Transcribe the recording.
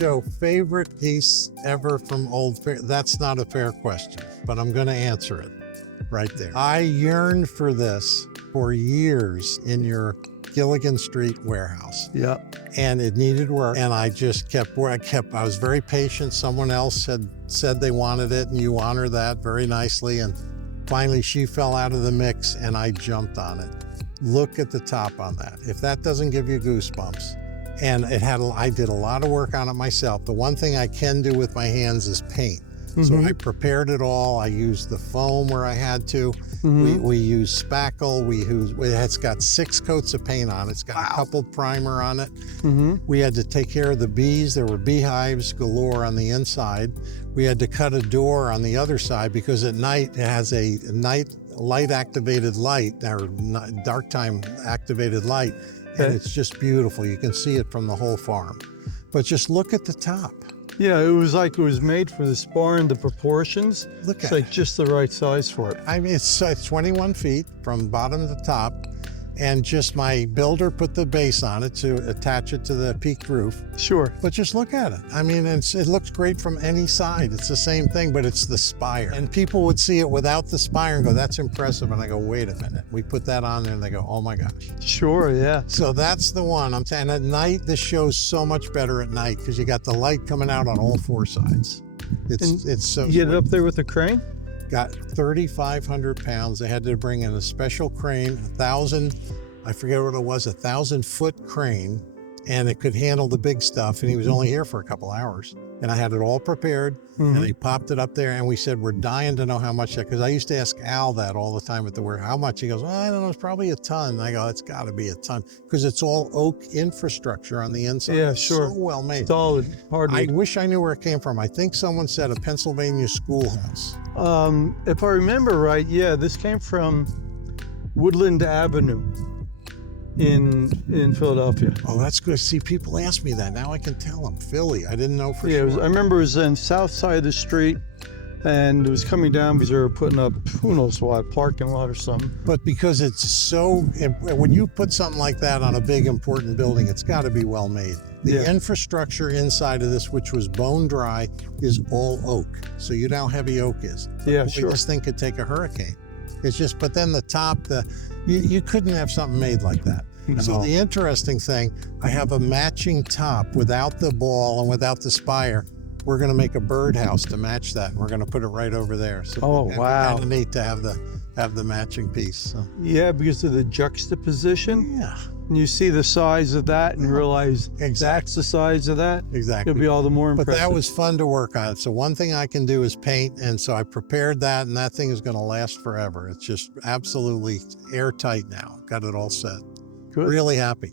Joe, favorite piece ever from Old Fair? That's not a fair question, but I'm going to answer it right there. I yearned for this for years in your Gilligan Street warehouse. Yeah. And it needed work, and I just kept where I was very patient. Someone else had said they wanted it, and you honor that very nicely. And finally, she fell out of the mix, and I jumped on it. Look at the top on that. If that doesn't give you goosebumps. And I did a lot of work on it myself. The one thing I can do with my hands is paint. So I prepared it all. I used the foam where I had to. We used spackle. It's got 6 coats of paint on it. It's got a couple primer on it. We had to take care of the bees. There were beehives galore on the inside. We had to cut a door on the other side because at night it has a night light activated light, or dark time activated light. And it's just beautiful. You can see it from the whole farm. But just look at the top. Yeah, it was like it was made for this barn, the proportions. Look it's at like it. just the right size for it. I mean, it's 21 feet from bottom to top. And just my builder put the base on it to attach it to the peaked roof. Sure. But just look at it. I mean, it looks great from any side. It's the same thing, but it's the spire. And people would see it without the spire and go, that's impressive. And I go, wait a minute. We put that on there and they go, oh my gosh. Sure, yeah. So that's the one. I'm saying at night, this show's so much better at night because you got the light coming out on all 4 sides. It's so You get it up there with the crane? Got 3,500 pounds. They had to bring in a special crane, 1,000, I forget what it was, 1,000-foot crane, and it could handle the big stuff. And he was only here for a couple hours. And I had it all prepared, and he popped it up there, and we said, we're dying to know how much that, because I used to ask Al that all the time at the warehouse, how much? He goes, well, I don't know, it's probably a ton. And I go, it's got to be a ton, because it's all oak infrastructure on the inside. Yeah, It's sure. so well made. Solid, hardwood. I wish I knew where it came from. I think someone said a Pennsylvania schoolhouse. If I remember right, yeah, this came from Woodland Avenue in Philadelphia. Oh, that's good. See, people ask me that. Now I can tell them. Philly. I didn't know for Yeah, sure. I remember it was on the south side of the street, and it was coming down because they were putting up, who knows what, parking lot or something. But because it's so, when you put something like that on a big important building, it's got to be well made. The infrastructure inside of this, which was bone dry, is all oak. So you know how heavy oak is. Yeah, Boy, sure. This thing could take a hurricane. It's just, but then the top, you couldn't have something made like that. No. So the interesting thing, I have a matching top without the ball and without the spire. We're going to make a birdhouse to match that. We're going to put it right over there. So wow. Kind of neat to have the matching piece. So. Yeah, because of the juxtaposition. Yeah. And you see the size of that and realize that's the size of that. Exactly. It'll be all the more impressive. But that was fun to work on. So one thing I can do is paint, and so I prepared that, and that thing is going to last forever. It's just absolutely airtight now. Got it all set. Good. Really happy.